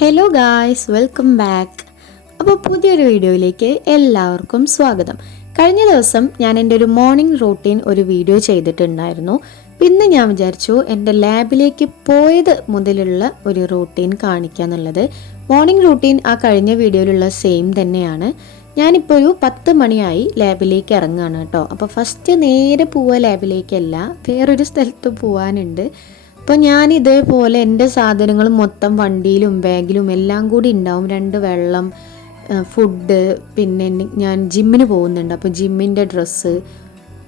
Hello guys welcome back അപ്പോൾ പുതിയൊരു വീഡിയോയിലേക്ക് എല്ലാവർക്കും സ്വാഗതം. കഴിഞ്ഞ ദിവസം ഞാൻ എന്റെ ഒരു മോർണിംഗ് റൂട്ടീൻ ഒരു വീഡിയോ ചെയ്തിട്ടുണ്ടായിരുന്നു. പിന്നെ ഞാൻ വിചാരിച്ചു എന്റെ ലാബിലേക്ക് പോയത് മുതലുള്ള ഒരു റൂട്ടീൻ കാണിക്കുക എന്നുള്ളത് മോർണിംഗ് റൂട്ടീൻ ആ കഴിഞ്ഞ വീഡിയോയിലുള്ള സെയിം തന്നെയാണ്. ഞാനിപ്പോൾ ഒരു പത്ത് മണിയായി ലാബിലേക്ക് ഇറങ്ങുകയാണ് കേട്ടോ. അപ്പോൾ ഫസ്റ്റ് നേരെ പോവുക ലാബിലേക്കല്ല വേറൊരു സ്ഥലത്ത് പോകാനുണ്ട് അപ്പോൾ ഞാൻ ഇതേപോലെ എന്റെ സാധനങ്ങൾ മൊത്തം വണ്ടിയിലും ബാഗിലും എല്ലാം കൂടി ഉണ്ടാവും. രണ്ട് വെള്ളം ഫുഡ് പിന്നെ ഞാൻ ജിമ്മിന് പോകുന്നുണ്ട്. അപ്പോൾ ജിമ്മിന്റെ ഡ്രസ്സ്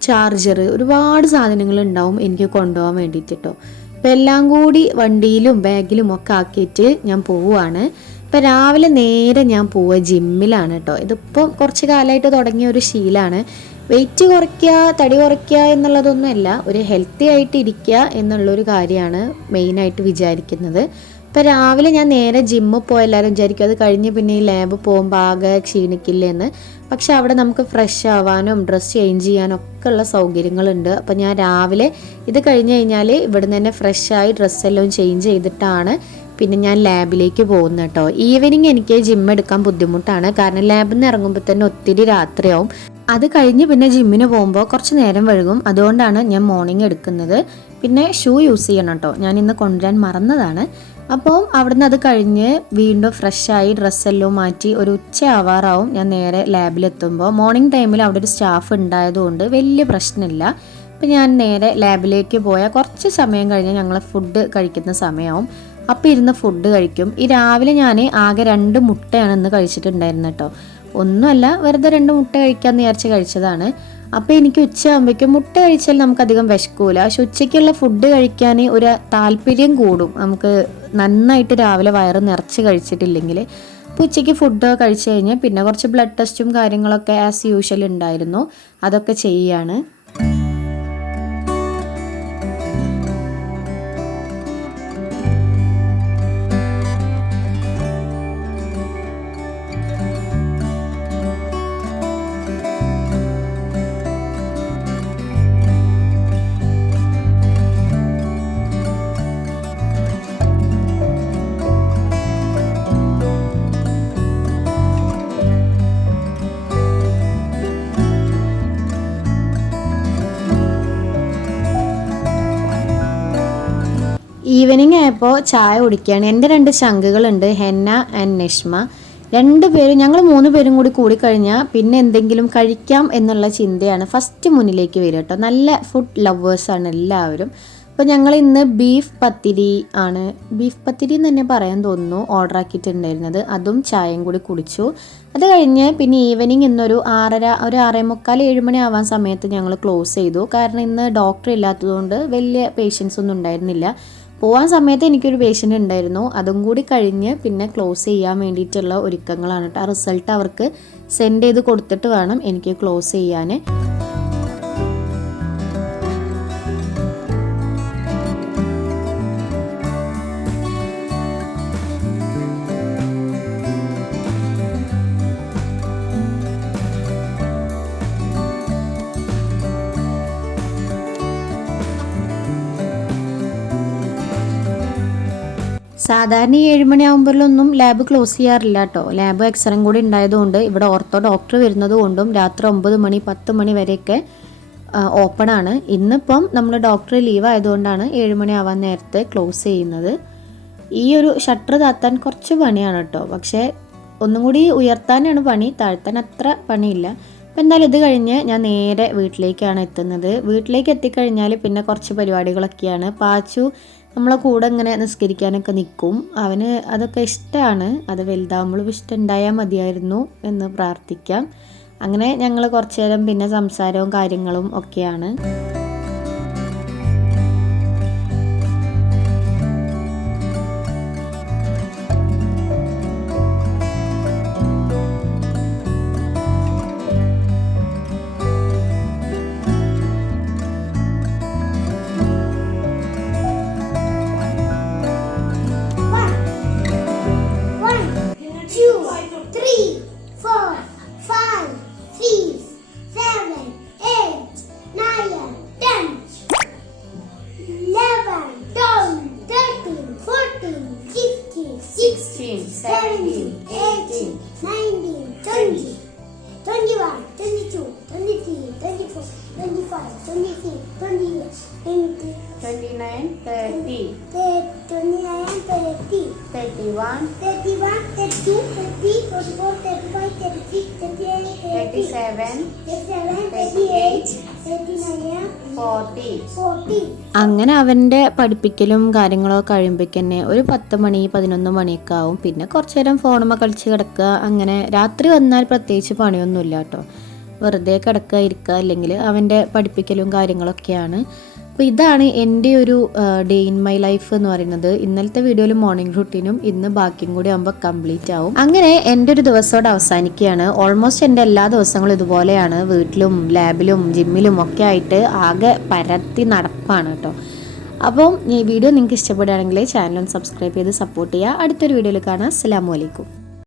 ചാർജർ ഒരുപാട് സാധനങ്ങൾ ഉണ്ടാവും എനിക്ക് കൊണ്ടുപോകാൻ വേണ്ടിയിട്ട് കേട്ടോ അപ്പോൾ എല്ലാം കൂടി വണ്ടിയിലും ബാഗിലും ഒക്കെ ആക്കിയിട്ട് ഞാൻ പോവുകയാണ് ഇപ്പം രാവിലെ നേരെ ഞാൻ പോവുക ജിമ്മിലാണ് കേട്ടോ ഇതിപ്പോൾ കുറച്ച് കാലമായിട്ട് തുടങ്ങിയ ഒരു ശീലമാണ് വെയിറ്റ് കുറയ്ക്കുക തടി കുറയ്ക്കുക എന്നുള്ളതൊന്നുമല്ല ഒരു ഹെൽത്തി ആയിട്ട് ഇരിക്കുക എന്നുള്ളൊരു കാര്യമാണ് മെയിനായിട്ട് വിചാരിക്കുന്നത്. ഇപ്പം രാവിലെ ഞാൻ നേരെ ജിമ്മിൽ പോയി എല്ലാവരും വിചാരിക്കും അത് കഴിഞ്ഞ് പിന്നെ ഈ ലാബ് പോകുമ്പോൾ ആകെ ക്ഷീണിക്കില്ലെന്ന്. പക്ഷെ അവിടെ നമുക്ക് ഫ്രഷ് ആവാനും ഡ്രസ്സ് ചേഞ്ച് ചെയ്യാനും ഒക്കെ ഉള്ള സൗകര്യങ്ങളുണ്ട്. അപ്പം ഞാൻ രാവിലെ ഇത് കഴിഞ്ഞ് കഴിഞ്ഞാൽ ഇവിടുന്ന് തന്നെ ഫ്രഷായി ഡ്രസ്സെല്ലാം ചേഞ്ച് ചെയ്തിട്ടാണ് പിന്നെ ഞാൻ ലാബിലേക്ക് പോകുന്നു കേട്ടോ. ഈവനിങ് എനിക്ക് ജിം എടുക്കാൻ ബുദ്ധിമുട്ടാണ്. കാരണം ലാബിൽ നിന്ന് ഇറങ്ങുമ്പോൾ തന്നെ ഒത്തിരി രാത്രിയാവും. അത് കഴിഞ്ഞ് പിന്നെ ജിമ്മിന് പോകുമ്പോൾ കുറച്ച് നേരം വഴുകും അതുകൊണ്ടാണ് ഞാൻ മോർണിംഗ് എടുക്കുന്നത്. പിന്നെ ഷൂ യൂസ് ചെയ്യണം കേട്ടോ. ഞാൻ ഇന്ന് കൊണ്ടുവരാൻ മറന്നതാണ്. അപ്പോൾ അവിടുന്ന് അത് കഴിഞ്ഞ് വീണ്ടും ഫ്രഷായി ഡ്രസ്സെല്ലാം മാറ്റി ഒരു ഉച്ച ആവാറാവും ഞാൻ നേരെ ലാബിലെത്തുമ്പോൾ മോർണിംഗ് ടൈമിൽ അവിടെ ഒരു സ്റ്റാഫ് ഉണ്ടായതുകൊണ്ട് വലിയ പ്രശ്നമില്ല. അപ്പം ഞാൻ നേരെ ലാബിലേക്ക് പോയാൽ കുറച്ച് സമയം കഴിഞ്ഞ് ഞങ്ങൾ ഫുഡ് കഴിക്കുന്ന സമയമാവും. അപ്പോൾ ഇരുന്ന് ഫുഡ് കഴിക്കും. ഈ രാവിലെ ഞാൻ ആകെ രണ്ട് മുട്ടയാണ് ഇന്ന് കഴിച്ചിട്ടുണ്ടായിരുന്നത് കേട്ടോ. ഒന്നുമല്ല വെറുതെ രണ്ട് മുട്ട കഴിക്കാൻ വിചാരിച്ച് കഴിച്ചതാണ്. അപ്പോൾ എനിക്ക് ഉച്ചയാകുമ്പോഴേക്കും മുട്ട കഴിച്ചാൽ നമുക്കധികം വിശക്കൂല. പക്ഷെ ഉച്ചയ്ക്കുള്ള ഫുഡ് കഴിക്കാൻ ഒരു താല്പര്യം കൂടും. നമുക്ക് നന്നായിട്ട് രാവിലെ വയറ് നിറച്ച് കഴിച്ചിട്ടില്ലെങ്കിൽ. അപ്പോൾ ഉച്ചയ്ക്ക് ഫുഡ് കഴിച്ച് കഴിഞ്ഞാൽ പിന്നെ കുറച്ച് ബ്ലഡ് ടെസ്റ്റും കാര്യങ്ങളൊക്കെ ആസ് യൂഷ്വൽ ഉണ്ടായിരുന്നു. അതൊക്കെ ചെയ്യാണ്. ഈവനിങ് ആയപ്പോൾ ചായ കുടിക്കുകയാണ് എന്റെ രണ്ട് ശങ്കുകളുണ്ട് ഹെന്ന ആൻഡ് നിഷ്മ. രണ്ട് പേരും ഞങ്ങൾ മൂന്ന് പേരും കൂടി കൂടിക്കഴിഞ്ഞാൽ പിന്നെ എന്തെങ്കിലും കഴിക്കാം എന്നുള്ള ചിന്തയാണ് ഫസ്റ്റ് മുന്നിലേക്ക് വരിക കേട്ടോ. നല്ല ഫുഡ് ലവേഴ്സാണ് എല്ലാവരും. അപ്പോൾ ഞങ്ങൾ ഇന്ന് ബീഫ് പത്തിരി ആണ്. ബീഫ് പത്തിരി എന്ന് തന്നെ പറയാൻ തോന്നുന്നു ഓർഡർ ആക്കിയിട്ടുണ്ടായിരുന്നത്. അതും ചായയും കൂടി കുടിച്ചു. അത് കഴിഞ്ഞ് പിന്നെ ഈവനിങ് ഇന്നൊരു ആറര ഒരു ആറേ മുക്കാൽ ഏഴ് മണി ആവാൻ സമയത്ത് ഞങ്ങൾ ക്ലോസ് ചെയ്തു. കാരണം ഇന്ന് ഡോക്ടർ ഇല്ലാത്തതുകൊണ്ട് വലിയ പേഷ്യൻസ് ഒന്നും ഉണ്ടായിരുന്നില്ല. പോകാൻ സമയത്ത് എനിക്കൊരു പേഷ്യന്റ് ഉണ്ടായിരുന്നു. അതും കൂടി കഴിഞ്ഞ് പിന്നെ ക്ലോസ് ചെയ്യാൻ വേണ്ടിയിട്ടുള്ള ഒരുക്കങ്ങളാണ് കേട്ടോ ആ റിസൾട്ട് അവർക്ക് സെൻഡ് ചെയ്ത് കൊടുത്തിട്ട് വേണം എനിക്ക് ക്ലോസ് ചെയ്യാൻ സാധാരണ ഈ ഏഴുമണിയാകുമ്പോഴൊന്നും ലാബ് ക്ലോസ് ചെയ്യാറില്ല കേട്ടോ ലാബ് എക്സ്റേയും കൂടി ഉണ്ടായതുകൊണ്ട് ഇവിടെ ഓർത്തോ ഡോക്ടർ വരുന്നത് കൊണ്ടും രാത്രി ഒമ്പത് മണി പത്ത് മണി വരെയൊക്കെ ഓപ്പൺ ആണ്. ഇന്നിപ്പം നമ്മൾ ഡോക്ടർ ലീവ് ആയതുകൊണ്ടാണ് ഏഴുമണി ആവാൻ നേരത്തെ ക്ലോസ് ചെയ്യുന്നത്. ഈ ഒരു ഷട്ടർ താത്താൻ കുറച്ച് പണിയാണ് കേട്ടോ പക്ഷേ ഒന്നും കൂടി ഉയർത്താനാണ് പണി. താഴ്ത്താൻ അത്ര പണിയില്ല. അപ്പം എന്തായാലും ഇത് കഴിഞ്ഞ് ഞാൻ നേരെ വീട്ടിലേക്കാണ് എത്തുന്നത്. വീട്ടിലേക്ക് എത്തിക്കഴിഞ്ഞാൽ പിന്നെ കുറച്ച് പരിപാടികളൊക്കെയാണ്. പാച്ചു നമ്മളെ കൂടെ ഇങ്ങനെ നിസ്കരിക്കാനൊക്കെ നിൽക്കും അവന് അതൊക്കെ ഇഷ്ടമാണ് അത് വലുതാകുമ്പോഴും ഇഷ്ടം ഉണ്ടായാൽ മതിയായിരുന്നു എന്ന് പ്രാർത്ഥിക്കാം. അങ്ങനെ ഞങ്ങൾ കുറച്ചു നേരം പിന്നെ സംസാരവും കാര്യങ്ങളും ഒക്കെയാണ്. 22, 23, 24, 25, 26, 28, 29, twenty nine thirty 29, 30, thirty one 31, 32, 33, 34, 35, 36, 38, 37, 37, 38, 39, forty 40. അങ്ങനെ അവന്റെ പഠിപ്പിക്കലും കാര്യങ്ങളൊക്കെ കഴിയുമ്പോഴേക്ക് തന്നെ ഒരു പത്ത് മണി പതിനൊന്ന് മണിയൊക്കെ ആവും. പിന്നെ കുറച്ചു നേരം ഫോണുമ്മ കളിച്ച് കിടക്കുക. അങ്ങനെ രാത്രി വന്നാൽ പ്രത്യേകിച്ച് പണിയൊന്നുമില്ല കേട്ടോ. വെറുതെ കിടക്കുക ഇരിക്കുക അല്ലെങ്കിൽ അവന്റെ പഠിപ്പിക്കലും കാര്യങ്ങളൊക്കെയാണ്. അപ്പോൾ ഇതാണ് എന്റെ ഒരു ഡേ ഇൻ മൈ ലൈഫ് എന്ന് പറയുന്നത്. ഇന്നലത്തെ വീഡിയോയിൽ മോർണിംഗ് റുട്ടീനും ഇന്ന് ബാക്കിയും കൂടി ആകുമ്പോൾ കംപ്ലീറ്റ് ആവും. അങ്ങനെ എന്റെ ഒരു ദിവസത്തോടെ അവസാനിക്കുകയാണ്. ഓൾമോസ്റ്റ് എന്റെ എല്ലാ ദിവസങ്ങളും ഇതുപോലെയാണ്. വീട്ടിലും ലാബിലും ജിമ്മിലും ഒക്കെ ആയിട്ട് ആകെ പരത്തി നടപ്പാണ് കേട്ടോ. അപ്പം ഈ വീഡിയോ നിങ്ങൾക്ക് ഇഷ്ടപ്പെടുകയാണെങ്കിൽ ചാനൽ സബ്സ്ക്രൈബ് ചെയ്ത് സപ്പോർട്ട് ചെയ്യുക. അടുത്തൊരു വീഡിയോയിൽ കാണാം. അസ്സാം വലൈക്കും